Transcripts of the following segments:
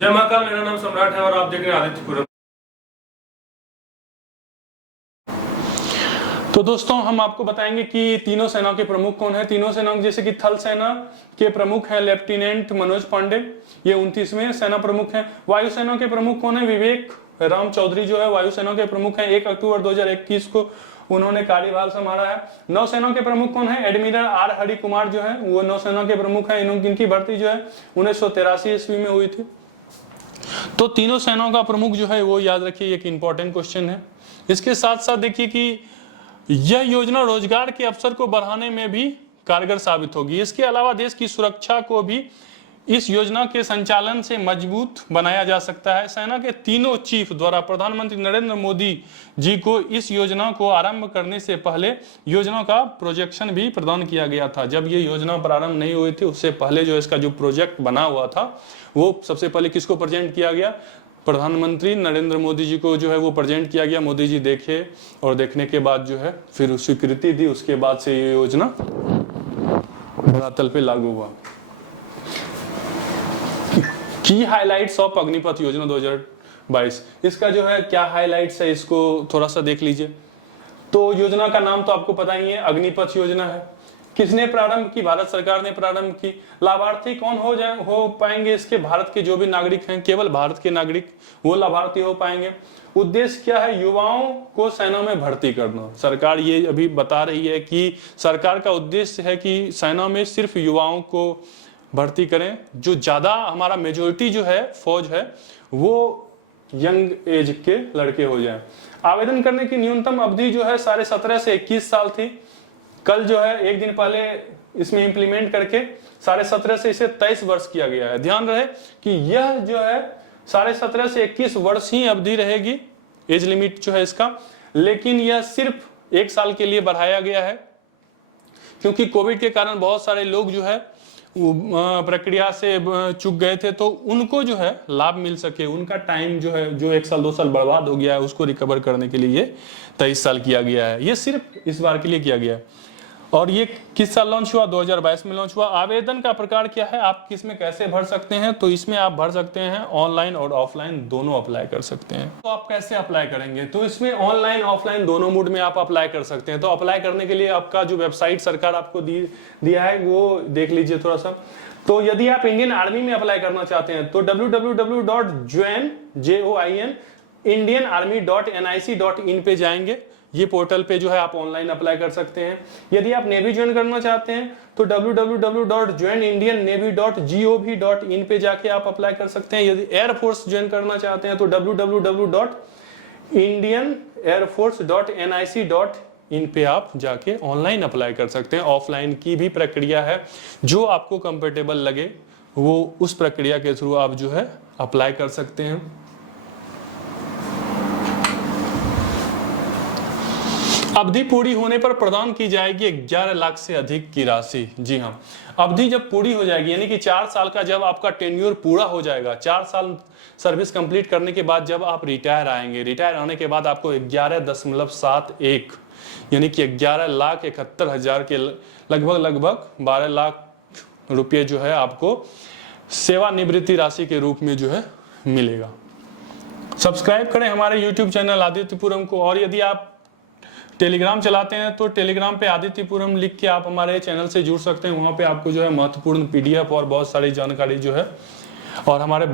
जय महाकाल, मेरा नाम सम्राट है और आप देख रहे हैं आदित्यपुरम। तो दोस्तों हम आपको बताएंगे कि तीनों सेना के प्रमुख कौन है। तीनों सेनाओं जैसे कि थल सेना के प्रमुख है लेफ्टिनेंट मनोज पांडे, ये 29वें सेना प्रमुख हैं। वायुसेना के प्रमुख कौन है? विवेक राम चौधरी जो है वायुसेना के प्रमुख हैं। 1 अक्टूबर 2021 को उन्होंने कार्यभार संभाला है। नौसेना के प्रमुख कौन है? एडमिरल आर हरि कुमार जो है वो नौसेना के प्रमुख है। इनकी भर्ती जो है 1983 ईस्वी में हुई थी। तो तीनों सेनाओं का प्रमुख जो है वो याद रखिए, एक इंपॉर्टेंट क्वेश्चन है। इसके साथ साथ देखिए कि यह योजना रोजगार के अवसर को बढ़ाने में भी कारगर साबित होगी। इसके अलावा देश की सुरक्षा को भी इस योजना के संचालन से मजबूत बनाया जा सकता है। सेना के तीनों चीफ द्वारा प्रधानमंत्री नरेंद्र मोदी जी को इस योजना को आरंभ करने से पहले योजना का प्रोजेक्शन भी प्रदान किया गया था। जब ये योजना प्रारंभ नहीं हुई थी उससे पहले जो इसका जो प्रोजेक्ट बना हुआ था वो सबसे पहले किसको प्रेजेंट किया गया? प्रधानमंत्री नरेंद्र मोदी जी को जो है वो प्रेजेंट किया गया। मोदी जी देखे और देखने के बाद जो है फिर स्वीकृति दी। उसके बाद से ये योजना धरातल पे लागू हुआ। की हाइलाइट्स ऑफ अग्निपथ योजना 2022, इसका जो है क्या हाइलाइट्स है इसको थोड़ा सा देख लीजिए। तो योजना का नाम तो आपको पता ही है, अग्निपथ योजना है। किसने प्रारंभ की? भारत सरकार ने प्रारंभ की। लाभार्थी कौन हो पाएंगे इसके? भारत के जो भी नागरिक हैं, केवल भारत के नागरिक वो लाभार्थी हो पाएंगे। उद्देश्य क्या है? युवाओं को सेना में भर्ती करना। सरकार ये अभी बता रही है कि सरकार का उद्देश्य है कि सेना में सिर्फ युवाओं को भर्ती करें। जो ज्यादा हमारा मेजोरिटी जो है फौज है वो यंग एज के लड़के हो जाएं। आवेदन करने की न्यूनतम अवधि जो है 17.5 से 21 साल थी। कल जो है एक दिन पहले इसमें इंप्लीमेंट करके 17.5 से इसे 23 वर्ष किया गया है। ध्यान रहे कि यह जो है 17.5 से 21 वर्ष ही अवधि रहेगी, एज लिमिट जो है इसका। लेकिन यह सिर्फ 1 साल के लिए बढ़ाया गया है क्योंकि कोविड के कारण बहुत सारे लोग जो है प्रक्रिया से चूक गए थे, तो उनको जो है लाभ मिल सके। उनका टाइम जो है जो 1 साल 2 साल बर्बाद हो गया है उसको रिकवर करने के लिए ये 23 साल किया गया है। ये सिर्फ इस बार के लिए किया गया है। और ये किस साल लॉन्च हुआ? 2022 में लॉन्च हुआ। आवेदन का प्रकार क्या है? आप किसमें कैसे भर सकते हैं? तो इसमें आप भर सकते हैं ऑनलाइन और ऑफलाइन दोनों अप्लाई कर सकते हैं। तो आप कैसे अप्लाई करेंगे? तो इसमें ऑनलाइन ऑफलाइन दोनों मोड में आप अप्लाई कर सकते हैं। तो अप्लाई करने के लिए आपका जो वेबसाइट सरकार आपको दिया है वो देख लीजिए थोड़ा सा। तो यदि आप इंडियन आर्मी में अप्लाई करना चाहते हैं तो www.join.indianarmy.nic.in पे जाएंगे। ये पोर्टल पे जो है आप ऑनलाइन अप्लाई कर सकते हैं। यदि आप नेवी ज्वाइन करना चाहते हैं तो www.joinindiannavy.gov.in पे जाके आप अप्लाई कर सकते हैं। यदि एयरफोर्स ज्वाइन करना चाहते हैं तो www.indianairforce.nic.in पे आप जाके ऑनलाइन अप्लाई कर सकते हैं। ऑफलाइन की भी प्रक्रिया है, जो आपको कंफर्टेबल लगे वो उस प्रक्रिया के थ्रू आप जो है अप्लाई कर सकते हैं। अवधि पूरी होने पर प्रदान की जाएगी 11 लाख से अधिक की राशि। जी हाँ, अवधि जब पूरी हो जाएगी यानी कि 4 साल का जब आपका टेन्योर पूरा हो जाएगा, 4 साल सर्विस कंप्लीट करने के बाद जब आप रिटायर आएंगे, रिटायर आने के बाद आपको 11.71 यानी कि 11,71,000 के लगभग 12 लाख रुपये जो है आपको सेवानिवृत्ति राशि के रूप में जो है मिलेगा। सब्सक्राइब करें हमारे YouTube चैनल आदित्यपुरम को। और यदि आप टेलीग्राम चलाते हैं तो टेलीग्राम पे आदित्यपुरम लिख के आप हमारे चैनल से जुड़ सकते हैं। वहां पे आपको जो है महत्वपूर्ण PDF और बहुत सारी जानकारी जो है और हमारे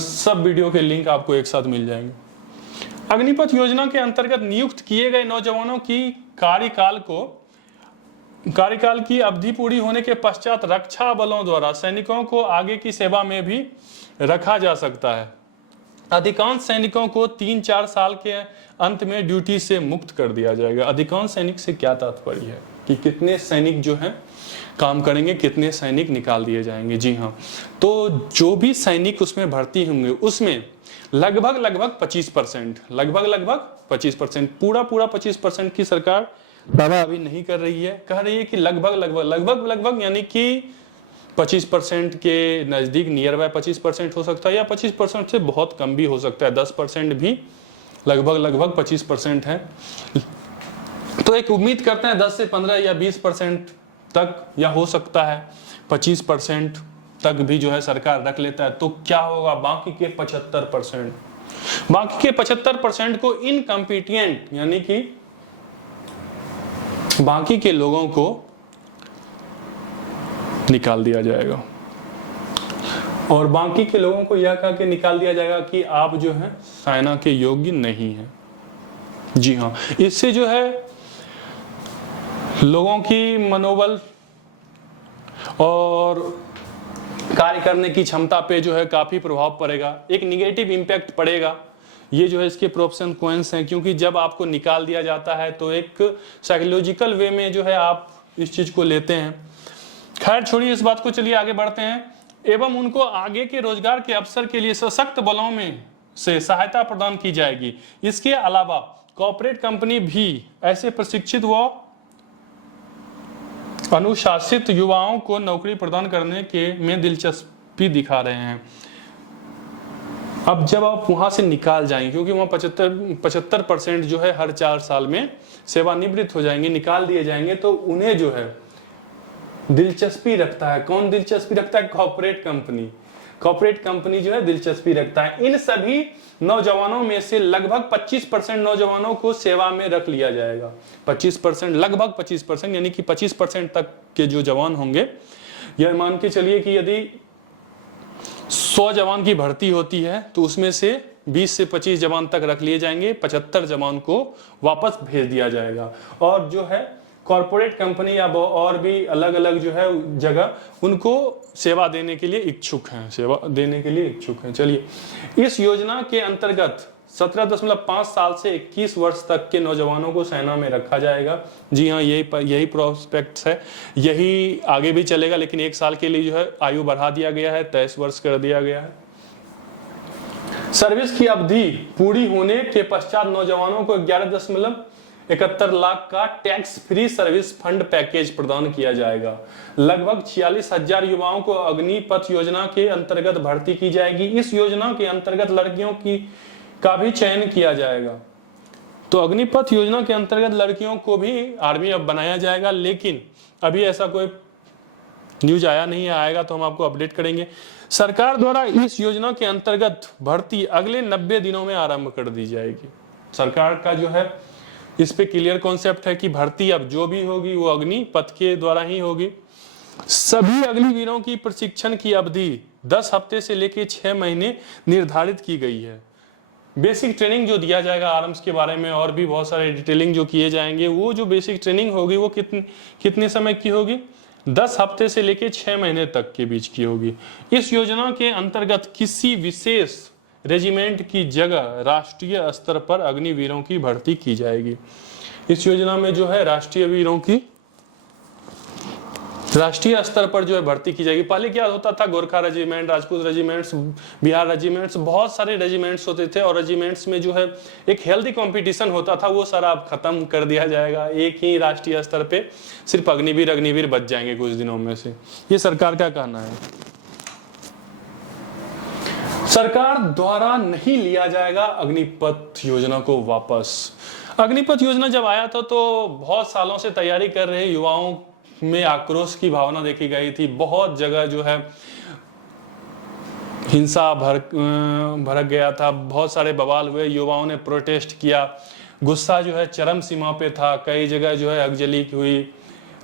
सब वीडियो के लिंक आपको एक साथ मिल जाएंगे। अग्निपथ योजना के अंतर्गत नियुक्त किए गए नौजवानों की कार्यकाल की अवधि पूरी होने के पश्चात रक्षा बलों द्वारा सैनिकों को आगे की सेवा में भी रखा जा सकता है। अधिकांश सैनिकों को 3-4 साल के अंत में ड्यूटी से मुक्त कर दिया जाएगा। अधिकांश सैनिक से क्या तात्पर्य है कि कितने सैनिक जो हैं काम करेंगे, कितने सैनिक निकाल दिए जाएंगे। जी हाँ, तो जो भी सैनिक उसमें भर्ती होंगे उसमें लगभग 25%, लगभग 25%, पूरा 25% की सरकार दावा अभी नहीं कर रही है। कह रही है कि लगभग यानी कि 25% के नजदीक, नियर बाय 25% हो सकता है या 25% से बहुत कम भी हो सकता है। 10% भी लगभग 25% है। तो एक उम्मीद करते हैं 10 से 15 या 20% तक, या हो सकता है 25% तक भी जो है सरकार रख लेता है, तो क्या होगा? बाकी के 75% को इनकम्पिटिएंट यानी कि बाकी के लोगों को निकाल दिया जाएगा। और बाकी के लोगों को यह कह के निकाल दिया जाएगा कि आप जो है सेना के योग्य नहीं हैं। जी हाँ, इससे जो है लोगों की मनोबल और कार्य करने की क्षमता पे जो है काफी प्रभाव पड़ेगा, एक निगेटिव इंपैक्ट पड़ेगा। ये जो है इसके प्रोस एंड कॉन्स हैं, क्योंकि जब आपको निकाल दिया जाता है तो एक साइकोलॉजिकल वे में जो है आप इस चीज को लेते हैं। खैर छोड़िए इस बात को, चलिए आगे बढ़ते हैं। एवं उनको आगे के रोजगार के अवसर के लिए सशक्त बलों में से सहायता प्रदान की जाएगी। इसके अलावा कॉर्पोरेट कंपनी भी ऐसे प्रशिक्षित व अनुशासित युवाओं को नौकरी प्रदान करने के में दिलचस्पी दिखा रहे हैं। अब जब आप वहां से निकाल जाएंगे, क्योंकि वहां 75% जो है हर 4 साल में सेवानिवृत्त हो जाएंगे, निकाल दिए जाएंगे, तो उन्हें जो है दिलचस्पी रखता है। कौन दिलचस्पी रखता है? कॉर्पोरेट कंपनी जो है दिलचस्पी रखता है। इन सभी नौजवानों में से लगभग 25% नौजवानों को सेवा में रख लिया जाएगा। 25%, लगभग 25%, यानी कि 25% तक के जो जवान होंगे, यह मान के चलिए कि यदि 100 जवान की भर्ती होती है तो उसमें से 20 से 25 जवान तक रख लिए जाएंगे, 75 जवान को वापस भेज दिया जाएगा। और जो है कॉर्पोरेट कंपनी या और भी अलग अलग जो है जगह उनको सेवा देने के लिए इच्छुक हैं, चलिए इस योजना के अंतर्गत 17.5 साल से 21 वर्ष तक के नौजवानों को सेना में रखा जाएगा। जी हाँ, यही प्रोस्पेक्ट्स है, यही आगे भी चलेगा, लेकिन 1 साल के लिए जो है आयु बढ़ा दिया गया है, 23 वर्ष कर दिया गया है। सर्विस की अवधि पूरी होने के पश्चात नौजवानों को 11.71 लाख का tax free service fund package प्रदान किया जाएगा। लगभग 46,000 युवाओं को अग्निपथ योजना के अंतर्गत भर्ती की जाएगी। इस योजना के अंतर्गत लड़कियों का भी चयन किया जाएगा। तो अग्निपथ योजना के अंतर्गत लड़कियों को भी आर्मी अब बनाया जाएगा, लेकिन अभी ऐसा कोई न्यूज आया नहीं है, आएगा तो हम आपको अपडेट करेंगे। सरकार द्वारा इस योजना के अंतर्गत भर्ती अगले 90 दिनों में आरंभ कर दी जाएगी। सरकार का जो है इस पे क्लियर कॉन्सेप्ट है कि भर्ती अब जो भी होगी वो अग्निपथ के द्वारा ही होगी। सभी अग्निवीरों की प्रशिक्षण की अवधि 10 हफ्ते से लेकर 6 महीने निर्धारित की गई है। बेसिक ट्रेनिंग जो दिया जाएगा आर्म्स के बारे में, और भी बहुत सारे डिटेलिंग जो किए जाएंगे, वो जो बेसिक ट्रेनिंग होगी वो कितने समय की होगी? 10 हफ्ते से लेकर 6 महीने तक के बीच की होगी। इस योजना के अंतर्गत किसी विशेष रेजिमेंट की जगह राष्ट्रीय स्तर पर अग्निवीरों की भर्ती की जाएगी। इस योजना में जो है राष्ट्रीय स्तर पर जो है भर्ती की जाएगी। पहले क्या होता था? Gorkha regiment, Rajput regiments, Bihar regiments, बहुत सारे रेजिमेंट्स होते थे, और रेजिमेंट्स में जो है एक हेल्दी कंपटीशन होता था, वो सारा अब खत्म कर दिया जाएगा। एक ही राष्ट्रीय स्तर पे सिर्फ अग्निवीर बच जाएंगे कुछ दिनों में से। ये सरकार का कहना है। सरकार द्वारा नहीं लिया जाएगा अग्निपथ योजना को वापस। अग्निपथ योजना जब आया था तो बहुत सालों से तैयारी कर रहे युवाओं में आक्रोश की भावना देखी गई थी। बहुत जगह जो है हिंसा भड़क गया था, बहुत सारे बवाल हुए, युवाओं ने प्रोटेस्ट किया, गुस्सा जो है चरम सीमा पे था। कई जगह जो है आगजनी हुई,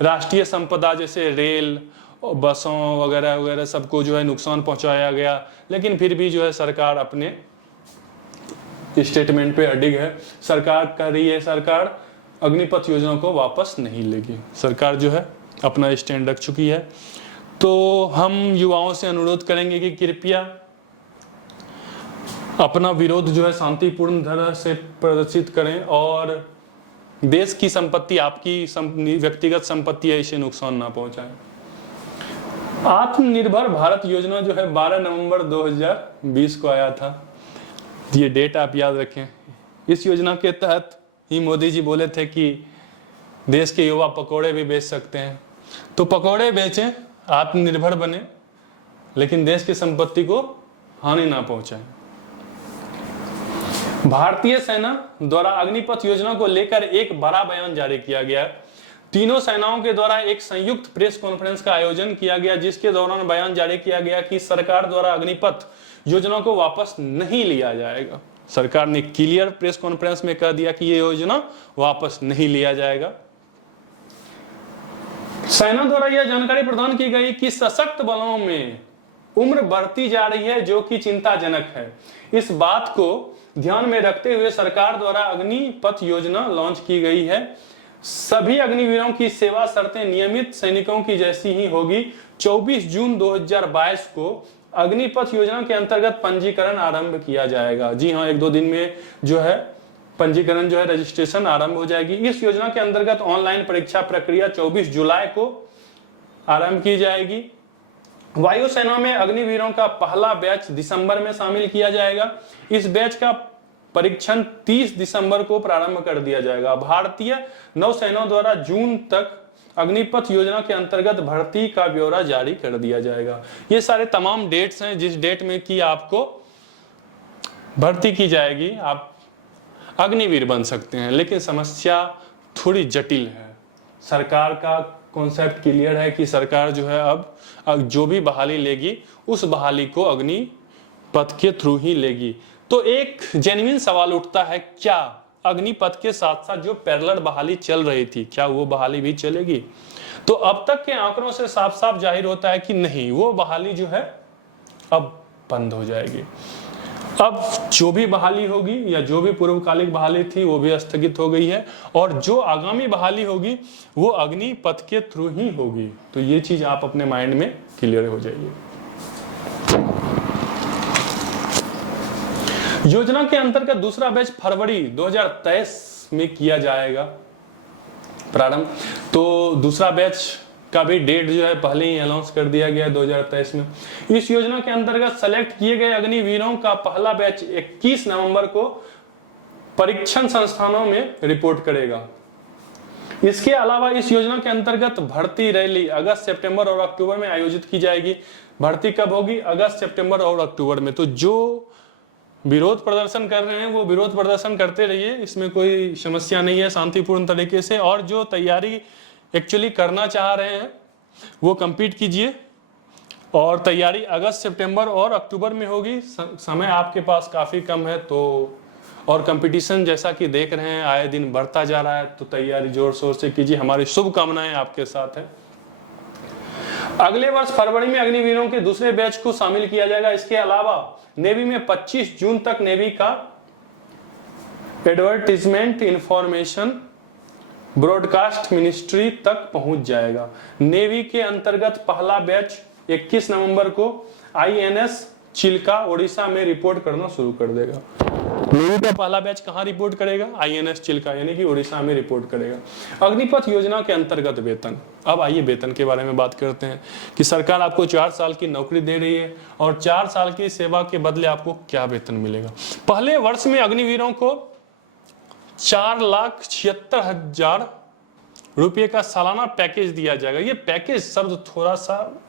राष्ट्रीय संपदा जैसे रेल, बसों वगैरह वगैरह सबको जो है नुकसान पहुंचाया गया। लेकिन फिर भी जो है सरकार अपने स्टेटमेंट पे अडिग है। सरकार कर रही है, सरकार अग्निपथ योजना को वापस नहीं लेगी। सरकार जो है अपना स्टैंड रख चुकी है। तो हम युवाओं से अनुरोध करेंगे कि कृपया अपना विरोध जो है शांतिपूर्ण तरह से प्रदर्शित करें, और देश की संपत्ति, आपकी व्यक्तिगत संपत्ति है, इसे नुकसान ना पहुंचाएं। आत्मनिर्भर भारत योजना जो है 12 नवंबर 2020 को आया था। ये डेट आप याद रखें। इस योजना के तहत ही मोदी जी बोले थे कि देश के युवा पकोड़े भी बेच सकते हैं, तो पकोड़े बेचें, आत्मनिर्भर बने, लेकिन देश की संपत्ति को हानि ना पहुंचाएं। भारतीय सेना द्वारा अग्निपथ योजना को लेकर एक बड़ा बयान जारी किया गया। तीनों सेनाओं के द्वारा एक संयुक्त प्रेस कॉन्फ्रेंस का आयोजन किया गया, जिसके दौरान बयान जारी किया गया कि सरकार द्वारा अग्निपथ योजना को वापस नहीं लिया जाएगा। सरकार ने क्लियर प्रेस कॉन्फ्रेंस में कह दिया कि यह योजना वापस नहीं लिया जाएगा। सेना द्वारा यह जानकारी प्रदान की गई कि सशक्त बलों में उम्र बढ़ती जा रही है, जो कि चिंताजनक है। इस बात को ध्यान में रखते हुए सरकार द्वारा अग्निपथ योजना लॉन्च की गई है। सभी अग्निवीरों की सेवा शर्तें नियमित सैनिकों की जैसी ही होगी। 24 जून 2022 को अग्निपथ योजना के अंतर्गत पंजीकरण आरंभ किया जाएगा। जी हाँ, 1-2 दिन में जो है पंजीकरण जो है रजिस्ट्रेशन आरंभ हो जाएगी। इस योजना के अंतर्गत ऑनलाइन परीक्षा प्रक्रिया 24 जुलाई को आरंभ की जाएगी। वायुसेना में अग्निवीरों का पहला बैच दिसंबर में शामिल किया जाएगा। इस बैच का परीक्षण 30 दिसंबर को प्रारंभ कर दिया जाएगा। भारतीय नौसेना द्वारा जून तक अग्निपथ योजना के अंतर्गत भर्ती का ब्यौरा जारी कर दिया जाएगा। ये सारे तमाम डेट्स हैं जिस डेट में कि आपको भर्ती की जाएगी, आप अग्निवीर बन सकते हैं। लेकिन समस्या थोड़ी जटिल है। सरकार का कॉन्सेप्ट क्लियर है कि सरकार जो है अब जो भी बहाली लेगी उस बहाली को अग्निपथ के थ्रू ही लेगी। तो एक जेन्युइन सवाल उठता है, क्या अग्निपथ के साथ साथ जो पैरेलल बहाली चल रही थी, क्या वो बहाली भी चलेगी? तो अब तक के आंकड़ों से साफ साफ जाहिर होता है कि नहीं, वो बहाली जो है अब बंद हो जाएगी। अब जो भी बहाली होगी या जो भी पूर्वकालिक बहाली थी वो भी स्थगित हो गई है, और जो आगामी बहाली होगी वो अग्निपथ के थ्रू ही होगी। तो ये चीज आप अपने माइंड में क्लियर हो जाइए। योजना के अंतर्गत दूसरा बैच फरवरी 2023 में किया जाएगा प्रारंभ। तो दूसरा बैच का भी डेट जो है पहले ही अनाउंस कर दिया गया 2023 में। इस योजना के अंतर्गत सेलेक्ट किए गए अग्निवीरों का पहला बैच 21 नवंबर को परीक्षण संस्थानों में रिपोर्ट करेगा। इसके अलावा इस योजना के अंतर्गत भर्ती रैली अगस्त, सितंबर और अक्टूबर में आयोजित की जाएगी। भर्ती कब होगी? अगस्त, सितंबर और अक्टूबर में। तो जो विरोध प्रदर्शन कर रहे हैं वो विरोध प्रदर्शन करते रहिए, इसमें कोई समस्या नहीं है, शांतिपूर्ण तरीके से। और जो तैयारी एक्चुअली करना चाह रहे हैं वो कंप्लीट कीजिए। और तैयारी अगस्त, सितंबर और अक्टूबर में होगी। समय आपके पास काफ़ी कम है, तो और कंपटीशन जैसा कि देख रहे हैं आए दिन बढ़ता जा रहा है, तो तैयारी जोर शोर से कीजिए। हमारी शुभकामनाएं आपके साथ है। अगले वर्ष फरवरी में अग्निवीरों के दूसरे बैच को शामिल किया जाएगा। इसके अलावा नेवी में 25 जून तक नेवी का एडवर्टीजमेंट इंफॉर्मेशन ब्रॉडकास्ट मिनिस्ट्री तक पहुंच जाएगा। नेवी के अंतर्गत पहला बैच 21 नवंबर को INS चिल्का ओडिशा में रिपोर्ट करना शुरू कर देगा। नेवी का पहला बैच कहां रिपोर्ट करेगा? INS चिल्का यानी कि ओडिशा में रिपोर्ट करेगा। अग्निपथ योजना के अंतर्गत वेतन। अब आइए वेतन के बारे में बात करते हैं कि सरकार आपको 4 साल की नौकरी दे रही है और 4 साल की सेवा के बदले आपको क्या वेतन मिलेगा। पहले वर्ष में अग्निवीरों को 4,76,000 रुपये का सालाना पैकेज दिया जाएगा। ये पैकेज शब्द थोड़ा सा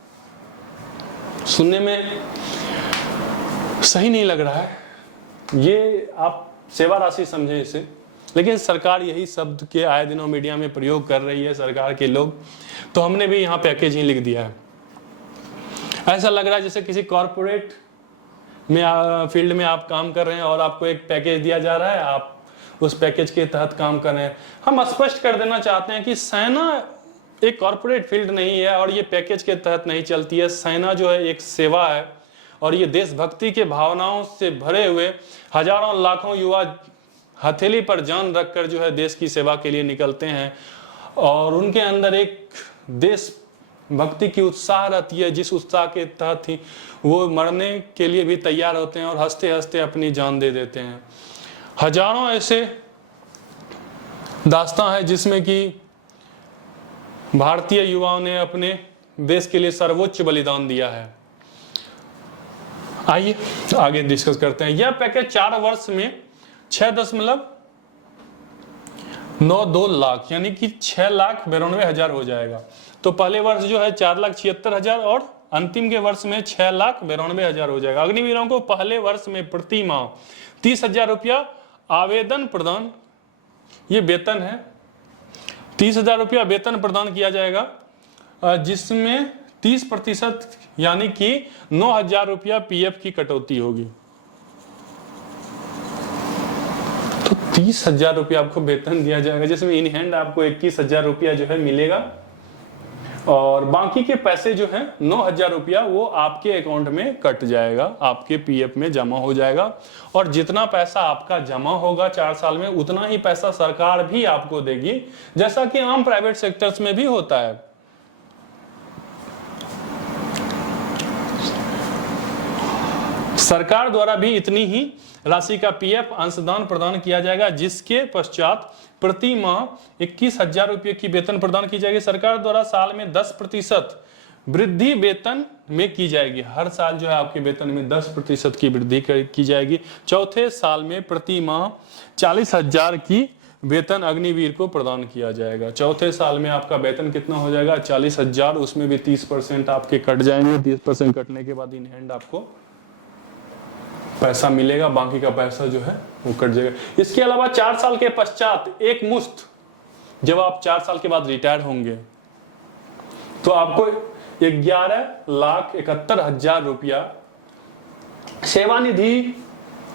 सुनने में सही नहीं लग रहा है, ये आप सेवा राशि समझें इसे, लेकिन सरकार यही शब्द के आए दिनों मीडिया में प्रयोग कर रही है सरकार के लोग, तो हमने भी यहाँ पैकेज ही लिख दिया है। ऐसा लग रहा है जैसे किसी कॉर्पोरेट में फील्ड में आप काम कर रहे हैं और आपको एक पैकेज दिया जा रहा है, आप उस पैकेज के तहत काम कर रहे हैं। हम स्पष्ट कर देना चाहते हैं कि सेना एक कॉर्पोरेट फील्ड नहीं है और ये पैकेज के तहत नहीं चलती है। सेना जो है एक सेवा है और ये देशभक्ति के भावनाओं से भरे हुए हजारों लाखों युवा हथेली पर जान रखकर जो है देश की सेवा के लिए निकलते हैं और उनके अंदर एक देशभक्ति की उत्साह रहती है, जिस उत्साह के तहत ही वो मरने के लिए भी तैयार होते हैं और हंसते हंसते अपनी जान दे देते हैं। हजारों ऐसे दास्तां है जिसमें कि भारतीय युवाओं ने अपने देश के लिए सर्वोच्च बलिदान दिया है। आइए आगे डिस्कस करते हैं। यह पैकेज 4 वर्ष में 6.92 लाख यानी कि 6,92,000 हो जाएगा। तो पहले वर्ष जो है 4,76,000 और अंतिम के वर्ष में 6,92,000 हो जाएगा। अग्निवीरों को पहले वर्ष में प्रति माह 30,000 रुपया आवेदन प्रदान, ये वेतन है। 30,000 रुपया वेतन प्रदान किया जाएगा, जिसमें 30% यानी कि 9,000 रुपया पीएफ की कटौती होगी। तो 30,000 रुपया आपको वेतन दिया जाएगा, जिसमें इन हैंड आपको 21,000 रुपया जो है मिलेगा, और बाकी के पैसे जो है 9,000 रुपया वो आपके अकाउंट में कट जाएगा, आपके पीएफ में जमा हो जाएगा। और जितना पैसा आपका जमा होगा 4 साल में, उतना ही पैसा सरकार भी आपको देगी, जैसा कि आम प्राइवेट सेक्टर्स में भी होता है। सरकार द्वारा भी इतनी ही राशि का पीएफ अंशदान प्रदान किया जाएगा, जिसके पश्चात प्रति माह 21,000 रुपये की वेतन प्रदान की जाएगी। सरकार द्वारा साल में 10% वृद्धि वेतन में की जाएगी। हर साल जो है आपके वेतन में 10% की वृद्धि की जाएगी। चौथे साल में प्रति माह 40,000 की वेतन अग्निवीर को प्रदान किया जाएगा। चौथे साल में आपका वेतन कितना हो जाएगा? 40,000, उसमें भी 30% आपके कट जाएंगे। 30% कटने के बाद इन हैंड आपको पैसा मिलेगा, बाकी का पैसा जो है वो कट जाएगा। इसके अलावा 4 साल के पश्चात एक मुश्त, जब आप 4 साल के बाद रिटायर होंगे तो आपको 11,71,000 रुपया सेवानिधि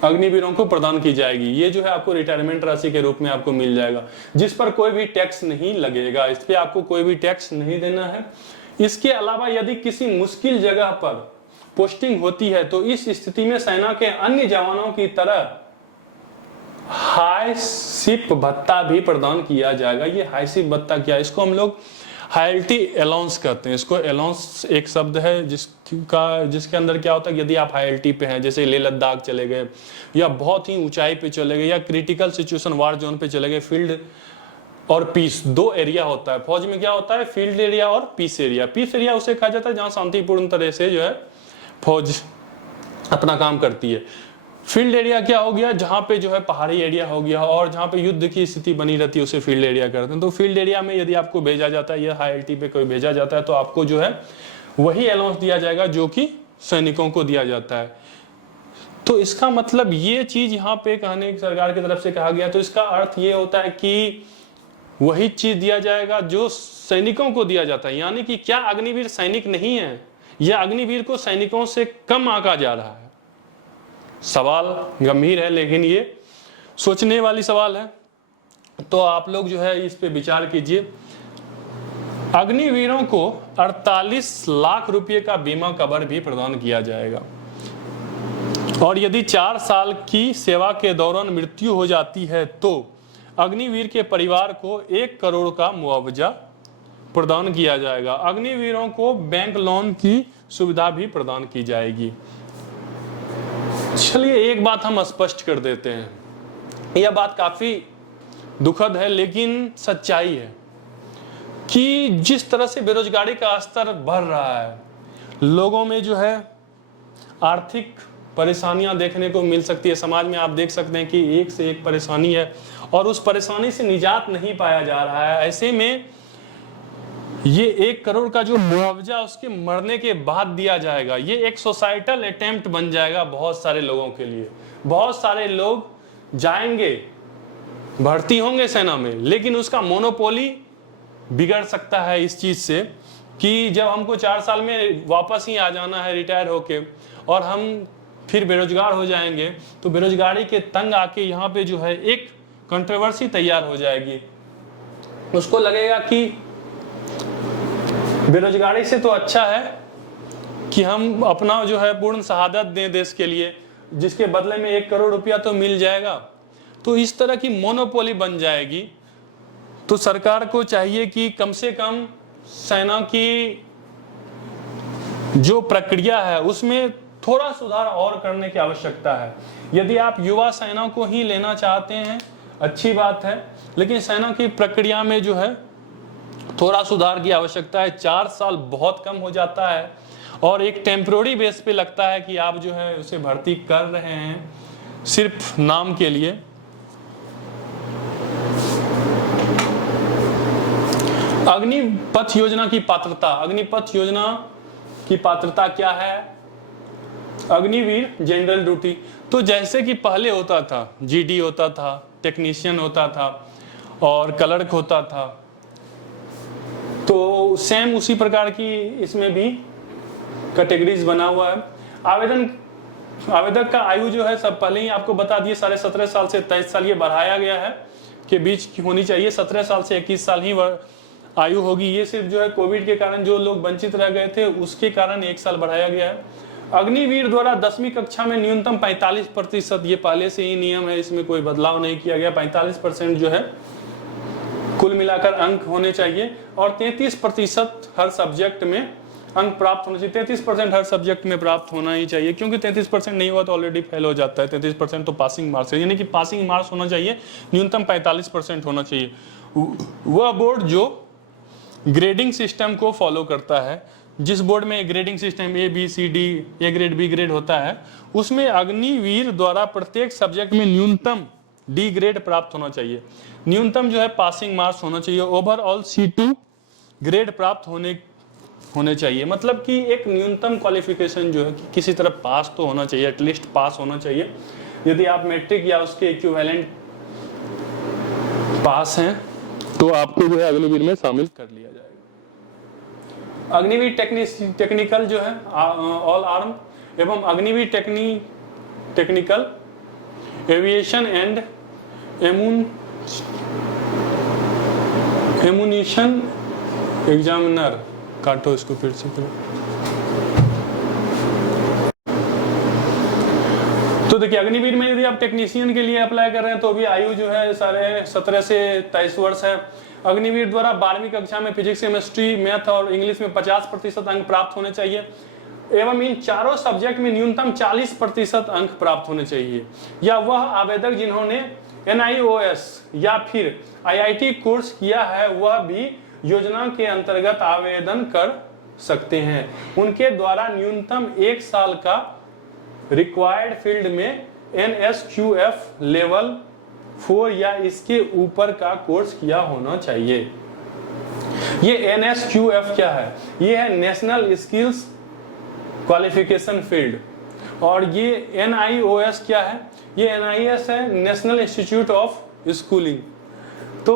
अग्निवीरों को प्रदान की जाएगी। ये जो है आपको रिटायरमेंट राशि के रूप में आपको मिल जाएगा, जिस पर कोई भी टैक्स नहीं लगेगा। इस पे आपको कोई भी टैक्स नहीं देना है। इसके अलावा यदि किसी मुश्किल जगह पर पोस्टिंग होती है तो इस स्थिति में सेना के अन्य जवानों की तरह हाईसिप भत्ता भी प्रदान किया जाएगा। ये हाईसिप भत्ता क्या है? इसको हम लोग हायल्टी अलाउंस कहते हैं। इसको अलाउंस एक शब्द है जिसके अंदर क्या होता है, यदि आप हायल्टी पे हैं, जैसे लेह लद्दाख चले गए या बहुत ही ऊंचाई पे चले गए या क्रिटिकल सिचुएशन वार जोन पे चले गए, फील्ड और पीस 2 एरिया होता है। फौज में क्या होता है? फील्ड एरिया और पीस एरिया। पीस एरिया उसे कहा जाता है जहां शांतिपूर्ण तरह से जो है फौज अपना काम करती है। फील्ड एरिया क्या हो गया? जहां पे जो है पहाड़ी एरिया हो गया और जहां पे युद्ध की स्थिति बनी रहती है उसे फील्ड एरिया करते हैं। तो फील्ड एरिया में यदि आपको भेजा जाता है या हाईएलटी पे कोई भेजा जाता है तो आपको जो है वही अलाउंस दिया जाएगा जो कि सैनिकों को दिया जाता है। तो इसका मतलब ये चीज यहाँ पे कहने सरकार की तरफ से कहा गया, तो इसका अर्थ ये होता है कि वही चीज दिया जाएगा जो सैनिकों को दिया जाता है। यानी कि क्या अग्निवीर सैनिक नहीं है या अग्निवीर को सैनिकों से कम आंका जा रहा है? सवाल गंभीर है, लेकिन ये सोचने वाली सवाल है। तो आप लोग जो है इस पे विचार कीजिए। अग्निवीरों को 48 लाख रुपए का बीमा कवर भी प्रदान किया जाएगा, और यदि 4 साल की सेवा के दौरान मृत्यु हो जाती है तो अग्निवीर के परिवार को 1 करोड़ का मुआवजा प्रदान किया जाएगा। अग्निवीरों को बैंक लोन की सुविधा भी प्रदान की जाएगी। चलिए एक बात हम स्पष्ट कर देते हैं, यह बात काफी दुखद है लेकिन सच्चाई है कि जिस तरह से बेरोजगारी का स्तर बढ़ रहा है, लोगों में जो है आर्थिक परेशानियां देखने को मिल सकती है। समाज में आप देख सकते हैं कि एक से एक परेशानी है और उस परेशानी से निजात नहीं पाया जा रहा है। ऐसे में ये 1 करोड़ का जो मुआवजा उसके मरने के बाद दिया जाएगा, ये एक सोसाइटल अटेम्प्ट बन जाएगा बहुत सारे लोगों के लिए। बहुत सारे लोग जाएंगे, भर्ती होंगे सेना में, लेकिन उसका मोनोपोली बिगड़ सकता है इस चीज से कि जब हमको 4 साल में वापस ही आ जाना है रिटायर होके और हम फिर बेरोजगार हो जाएंगे, तो बेरोजगारी के तंग आके यहाँ पे जो है एक कंट्रोवर्सी तैयार हो जाएगी। उसको लगेगा कि बेरोजगारी से तो अच्छा है कि हम अपना जो है पूर्ण शहादत दें देश के लिए, जिसके बदले में 1 करोड़ रुपया तो मिल जाएगा। तो इस तरह की मोनोपोली बन जाएगी। तो सरकार को चाहिए कि कम से कम सेना की जो प्रक्रिया है उसमें थोड़ा सुधार और करने की आवश्यकता है। यदि आप युवा सेना को ही लेना चाहते हैं, अच्छी बात है, लेकिन सेना की प्रक्रिया में जो है थोड़ा सुधार की आवश्यकता है। 4 साल बहुत कम हो जाता है और एक टेम्पररी बेस पे लगता है कि आप जो है उसे भर्ती कर रहे हैं सिर्फ नाम के लिए। अग्निपथ योजना की पात्रता। अग्निपथ योजना की पात्रता क्या है? Agniveer general duty. तो जैसे कि पहले होता था, जीडी होता था, टेक्नीशियन होता था और क्लर्क होता था, तो सेम उसी प्रकार की इसमें भी कैटेगरीज बना हुआ है। आवेदक का आयु जो है सब पहले ही आपको बता दिए 17.5 साल से 23 साल ये बढ़ाया गया है के बीच की होनी चाहिए। 17 साल से 21 साल ही आयु होगी। ये सिर्फ जो है कोविड के कारण जो लोग वंचित रह गए थे उसके कारण 1 साल बढ़ाया गया है। अग्निवीर द्वारा 10वीं कक्षा में न्यूनतम 45%, ये पहले से ही नियम है, इसमें कोई बदलाव नहीं किया गया। 45% जो है कुल मिलाकर अंक होने चाहिए और 33% हर सब्जेक्ट में अंक प्राप्त होना चाहिए। 33% हर सब्जेक्ट में प्राप्त होना ही चाहिए, क्योंकि 33% नहीं हुआ तो ऑलरेडी फेल हो जाता है। 33% तो पासिंग मार्क्स है, यानी कि पासिंग मार्क्स होना चाहिए, न्यूनतम 45% होना चाहिए। वह बोर्ड जो ग्रेडिंग सिस्टम को फॉलो करता है, जिस बोर्ड में grading system ABCD, A grade B grade होता है, उसमें अग्निवीर द्वारा प्रत्येक सब्जेक्ट में न्यूनतम D ग्रेड प्राप्त होना चाहिए। न्यूनतम जो है पासिंग मार्क्स होना चाहिए। ओवरऑल C2 ग्रेड प्राप्त होने चाहिए। मतलब कि एक न्यूनतम क्वालिफिकेशन जो है कि किसी तरह पास तो होना चाहिए, एटलीस्ट पास होना चाहिए। यदि आप मैट्रिक या उसके इक्विवेलेंट पास हैं तो आपको जो है अग्निवीर में शामिल कर लिया जाएगा। अग्निवीर टेक्निकल जो है ऑल आर्म एवं Agniveer technical aviation and ammunition examiner, काटो इसको फिर से करो। तो देखिए अग्निवीर में यदि आप टेक्नीशियन के लिए अप्लाई कर रहे हैं तो भी आयु जो है सारे 17 से 23 वर्ष है। अग्निवीर द्वारा 12वीं कक्षा में फिजिक्स, केमिस्ट्री, मैथ और इंग्लिश में 50% अंक प्राप्त होने चाहिए एवं इन चारों सब्जेक्ट में न्यूनतम 40% अंक प्राप्त होने चाहिए। या वह आवेदक जिन्होंने NIOS या फिर IIT कोर्स किया है वह भी योजना के अंतर्गत आवेदन कर सकते हैं। उनके द्वारा न्यूनतम 1 साल का रिक्वायर्ड फील्ड में NSQF लेवल 4 या इसके ऊपर का कोर्स किया होना चाहिए। ये NSQF क्या है? ये है नेशनल स्किल्स क्वालिफिकेशन फील्ड। और ये NIOS क्या है? ये NIS है, नेशनल इंस्टीट्यूट ऑफ स्कूलिंग। तो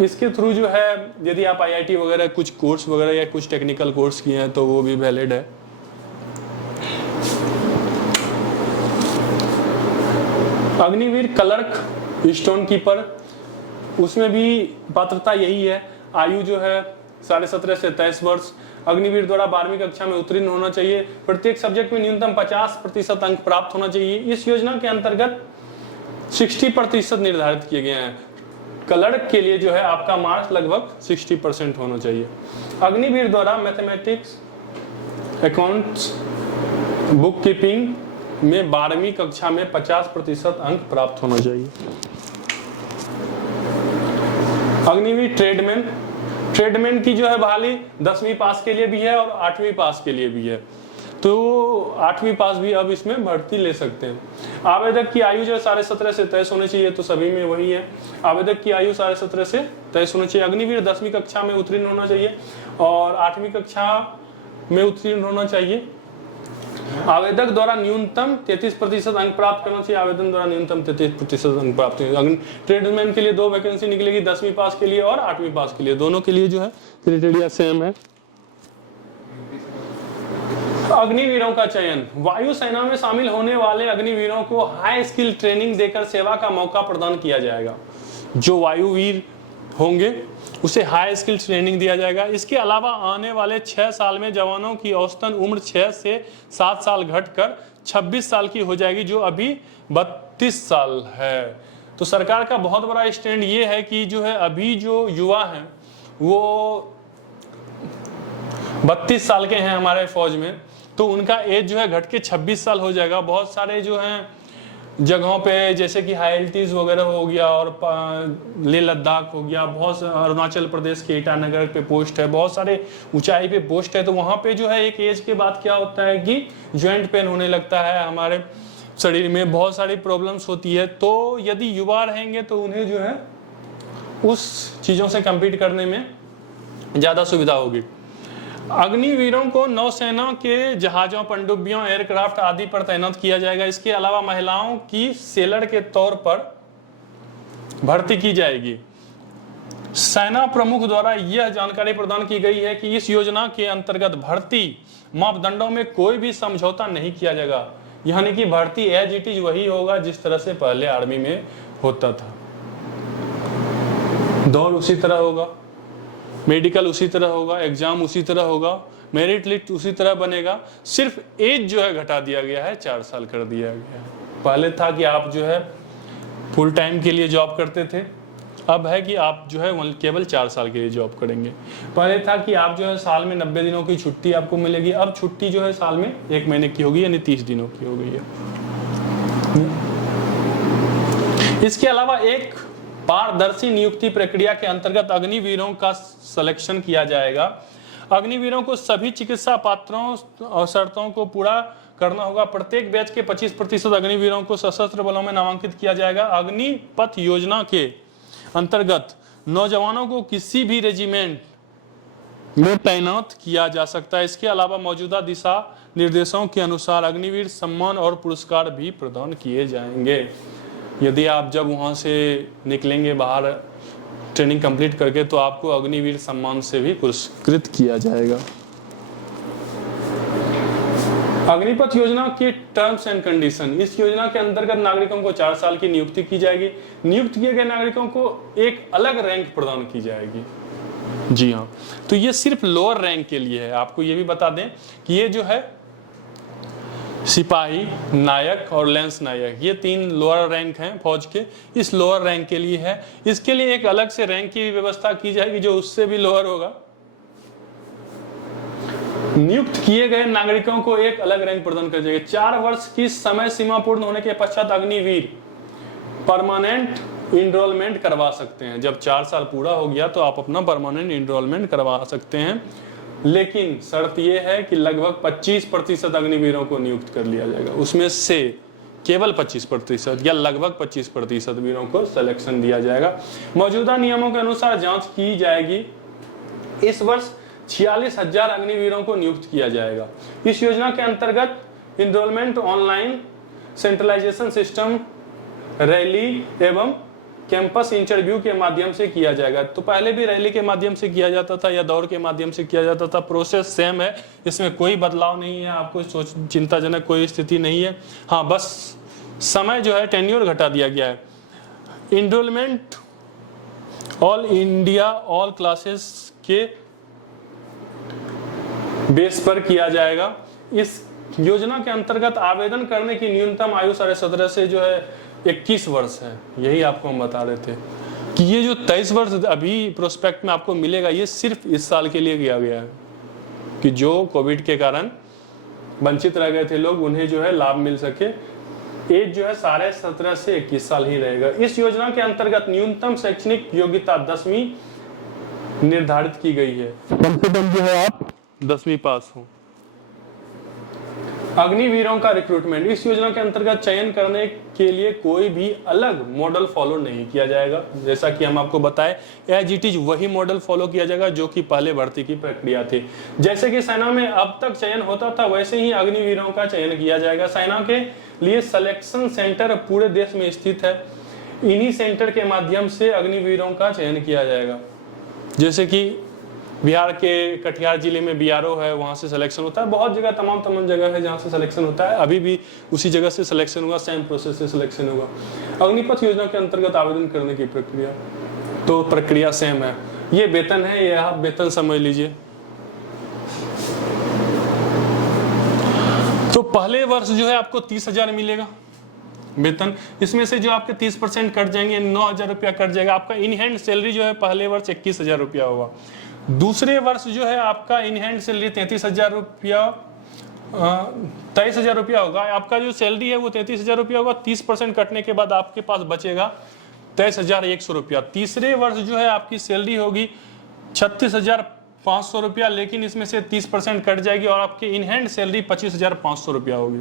इसके थ्रू जो है यदि आप IIT वगैरह कुछ कोर्स वगैरह या कुछ टेक्निकल कोर्स किए हैं तो वो भी वैलिड है। अग्निवीर क्लर्क, स्टोन कीपर, उसमें भी पात्रता यही है। आयु जो है 17.5 से 23 वर्ष। अग्निवीर द्वारा 12वीं कक्षा में उत्तीर्ण होना चाहिए। प्रत्येक सब्जेक्ट में न्यूनतम 50% अंक प्राप्त होना चाहिए। इस योजना के अंतर्गत 60% निर्धारित किए गए हैं। क्लर्क के लिए जो है आपका मार्क्स लगभग 60% होना चाहिए। अग्निवीर द्वारा मैथमेटिक्स, अकाउंट्स, बुक कीपिंग में 12वीं कक्षा में 50% अंक प्राप्त होना चाहिए। अग्निवीर ट्रेडमैन की जो है बहाली 10वीं पास के लिए भी है और 8वीं पास के लिए भी है। तो 8वीं पास भी अब इसमें भर्ती ले सकते हैं। आवेदक की आयु जो है 17.5 से 23 होनी चाहिए, तो सभी में वही है। आवेदक की आयु 17.5 से 23 होनी चाहिए। अग्निवीर 10वीं कक्षा में उत्तीर्ण होना चाहिए और 8वीं कक्षा में उत्तीर्ण होना चाहिए। आवेदक द्वारा न्यूनतम 33% अंक प्राप्त करना चाहिए। आवेदन द्वारा न्यूनतम 33% अंक प्राप्त। ट्रेडमैन के लिए 2 वैकेंसी निकलेगी, 10वीं पास के लिए और 8वीं पास के लिए। दोनों के लिए जो है क्राइटेरिया सेम है। अग्निवीरों का चयन। वायुसेना में शामिल होने वाले अग्निवीरों को हाई स्किल ट्रेनिंग देकर सेवा का मौका प्रदान किया जाएगा। जो वायुवीर होंगे उसे हाई स्किल ट्रेनिंग दिया जाएगा। इसके अलावा आने वाले 6 साल में जवानों की औसतन उम्र 6 से 7 साल घटकर 26 साल की हो जाएगी, जो अभी 32 साल है। तो सरकार का बहुत बड़ा स्टैंड ये है कि जो है अभी जो युवा हैं वो 32 साल के हैं हमारे फौज में, तो उनका एज जो है घट के 26 साल हो जाएगा। बहुत सारे जो हैं जगहों पे जैसे कि हाईएल्टीज वगैरह हो गया और लेह लद्दाख हो गया, बहुत अरुणाचल प्रदेश के ईटानगर पे पोस्ट है, बहुत सारे ऊंचाई पे पोस्ट है। तो वहाँ पे जो है एक एज के बाद क्या होता है कि जॉइंट पेन होने लगता है, हमारे शरीर में बहुत सारी प्रॉब्लम्स होती है। तो यदि युवा रहेंगे तो उन्हें जो है उस चीज़ों से कम्पीट करने में ज़्यादा सुविधा होगी। अग्निवीरों को नौसेना के जहाजों, पनडुब्बियों, एयरक्राफ्ट आदि पर तैनात किया जाएगा। इसके अलावा महिलाओं की सेलर के तौर पर भर्ती की जाएगी। सेना प्रमुख द्वारा यह जानकारी प्रदान की गई है कि इस योजना के अंतर्गत भर्ती मापदंडों में कोई भी समझौता नहीं किया जाएगा, यानी कि भर्ती एज इट इज वही होगा जिस तरह से पहले आर्मी में होता था। दौड़ उसी तरह होगा, मेडिकल उसी तरह होगा, एग्जाम उसी तरह होगा, मेरिट लिस्ट उसी तरह बनेगा, सिर्फ एज जो है घटा दिया गया है, 4 साल कर दिया गया है। पहले था कि आप जो है फुल टाइम के लिए जॉब करते थे, अब है कि आप जो है केवल 4 साल के लिए जॉब करेंगे। पहले था कि आप जो है साल में 90 दिनों की छुट्टी आपको मिलेगी, अब छुट्टी जो है साल में 1 महीने की होगी, यानी 30 दिनों की हो गई है। इसके अलावा एक पारदर्शी नियुक्ति प्रक्रिया के अंतर्गत अग्निवीरों का सिलेक्शन किया जाएगा। अग्निवीरों को सभी चिकित्सा पात्रों और शर्तों को पूरा करना होगा। प्रत्येक बैच के 25% अग्निवीरों को सशस्त्र बलों में नामांकित किया जाएगा। अग्निपथ योजना के अंतर्गत नौजवानों को किसी भी रेजिमेंट में तैनात किया जा सकता है। इसके अलावा मौजूदा दिशा निर्देशों के अनुसार अग्निवीर सम्मान और पुरस्कार भी प्रदान किए जाएंगे। यदि आप जब वहां से निकलेंगे बाहर ट्रेनिंग कंप्लीट करके, तो आपको अग्निवीर सम्मान से भी पुरस्कृत किया जाएगा। अग्निपथ योजना के टर्म्स एंड कंडीशन। इस योजना के अंतर्गत नागरिकों को 4 साल की नियुक्ति की जाएगी। नियुक्त किए गए नागरिकों को एक अलग रैंक प्रदान की जाएगी। जी हाँ, तो ये सिर्फ लोअर रैंक के लिए है। आपको ये भी बता दें कि ये जो है सिपाही, नायक और लेंस नायक, ये 3 लोअर रैंक हैं फौज के, इस लोअर रैंक के लिए है। इसके लिए एक अलग से रैंक की व्यवस्था की जाएगी जो उससे भी लोअर होगा। नियुक्त किए गए नागरिकों को एक अलग रैंक प्रदान कर जाएगी। 4 वर्ष की समय सीमा पूर्ण होने के पश्चात अग्निवीर परमानेंट इनरोलमेंट करवा सकते हैं। जब 4 साल पूरा हो गया तो आप अपना परमानेंट इनरोलमेंट करवा सकते हैं, लेकिन शर्त यह है कि लगभग 25% अग्निवीरों को नियुक्त कर लिया जाएगा। उसमें से केवल 25% या लगभग 25% वीरों को सिलेक्शन दिया जाएगा। मौजूदा नियमों के अनुसार जांच की जाएगी। इस वर्ष 46,000 अग्निवीरों को नियुक्त किया जाएगा। इस योजना के अंतर्गत enrolment online, centralisation system, rally एवं कैंपस इंटरव्यू के माध्यम से किया जाएगा। तो पहले भी रैली के माध्यम से किया जाता था या दौड़ के माध्यम से किया जाता था। प्रोसेस सेम है, इसमें कोई बदलाव नहीं है। आपको चिंताजनक कोई स्थिति नहीं है। हाँ, बस समय जो है टेन्योर घटा दिया गया है। Enrolment all India all classes के बेस पर किया जाएगा। इस योजना के अंतर्गत आवेदन करने की न्यूनतम आयु 17.5 से जो है 21 वर्ष है। यही आपको हम बता रहे थे कि ये जो 23 वर्ष अभी प्रोस्पेक्ट में आपको मिलेगा, ये सिर्फ इस साल के लिए किया गया है कि जो कोविड के कारण वंचित रह गए थे लोग, उन्हें जो है लाभ मिल सके। एज जो है 17.5 से 21 साल ही रहेगा। इस योजना के अंतर्गत न्यूनतम शैक्षणिक योग्यता 10वीं निर्धारित की गई है। कम से कम जो है आप 10वीं पास हो। अग्निवीरों का रिक्रूटमेंट। इस योजना के अंतर्गत चयन करने के लिए कोई भी अलग मॉडल फॉलो नहीं किया जाएगा। जैसा कि हम आपको बताएं, एज इट इज वही मॉडल फॉलो किया जाएगा जो कि पहले भर्ती की प्रक्रिया थी। जैसे कि सेना में अब तक चयन होता था, वैसे ही अग्निवीरों का चयन किया जाएगा। सेना के लिए सिलेक्शन सेंटर पूरे देश में स्थित है। इन्हीं सेंटर के माध्यम से अग्निवीरों का चयन किया जाएगा। जैसे कि बिहार के कटिहार जिले में बीआरओ है, वहां से सिलेक्शन होता है। बहुत जगह तमाम जगह है जहां से सिलेक्शन होता है। अभी भी उसी जगह से सिलेक्शन होगा, सेम प्रोसेस से सिलेक्शन होगा। अग्निपथ योजना के अंतर्गत आवेदन करने की प्रक्रिया, तो प्रक्रिया सेम है। ये वेतन है, ये आप वेतन समझ लीजिए। तो पहले वर्ष जो है आपको 30,000 मिलेगा वेतन। इसमें से जो आपके 30% कट जाएंगे, 9,000 रुपया कट जाएगा। आपका इन हैंड सैलरी जो है पहले वर्ष 21,000 रुपया होगा। दूसरे वर्ष जो है आपका इन हैंड सैलरी 33,000 रुपया 23,000 रुपया होगा। आपका जो सैलरी है वो 33,000 रुपया होगा। 30% कटने के बाद आपके पास बचेगा 23,100 रुपया। तीसरे वर्ष जो है आपकी सैलरी होगी 36,500 रुपया, लेकिन इसमें से 30% कट जाएगी और आपकी इन हैंड सैलरी 25,500 रुपया होगी।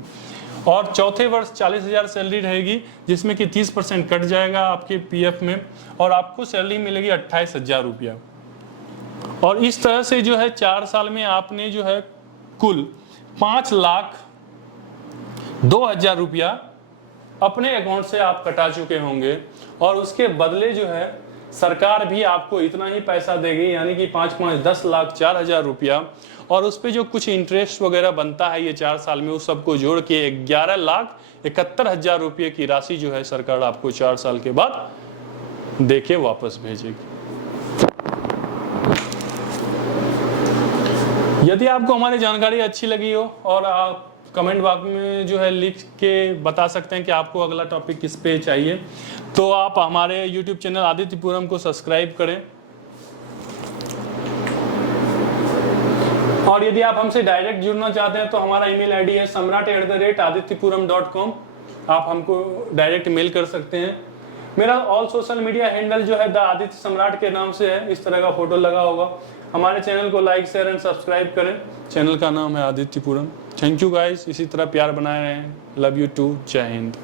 और चौथे वर्ष 40,000 सैलरी रहेगी, जिसमें कि 30% कट जाएगा आपके पीएफ में और आपको सैलरी मिलेगी 28,000 रुपया। और इस तरह से जो है 4 साल में आपने जो है कुल 5,02,000 रुपया अपने अकाउंट से आप कटा चुके होंगे। और उसके बदले जो है सरकार भी आपको इतना ही पैसा देगी, यानी कि 5,10,04,000 रुपया, और उस पर जो कुछ इंटरेस्ट वगैरह बनता है ये 4 साल में, उस सबको जोड़ के 11,71,000 रुपये की राशि जो है सरकार आपको 4 साल के बाद दे के वापस भेजेगी। यदि आपको हमारी जानकारी अच्छी लगी हो, और आप कमेंट बॉक्स में जो है लिख के बता सकते हैं कि आपको अगला टॉपिक किस पे चाहिए, तो आप हमारे YouTube चैनल आदित्यपुरम को सब्सक्राइब करें। और यदि आप हमसे डायरेक्ट जुड़ना चाहते हैं तो हमारा ईमेल आईडी है samrat@adityapuram.com। आप हमको डायरेक्ट मेल कर सकते हैं। मेरा ऑल सोशल मीडिया हैंडल जो है द आदित्य सम्राट के नाम से है, इस तरह का फोटो लगा होगा। हमारे चैनल को लाइक शेयर एंड सब्सक्राइब करें। चैनल का नाम है आदित्यपुरम। थैंक यू गाइस, इसी तरह प्यार बनाए रहें। Love you too. जय हिंद।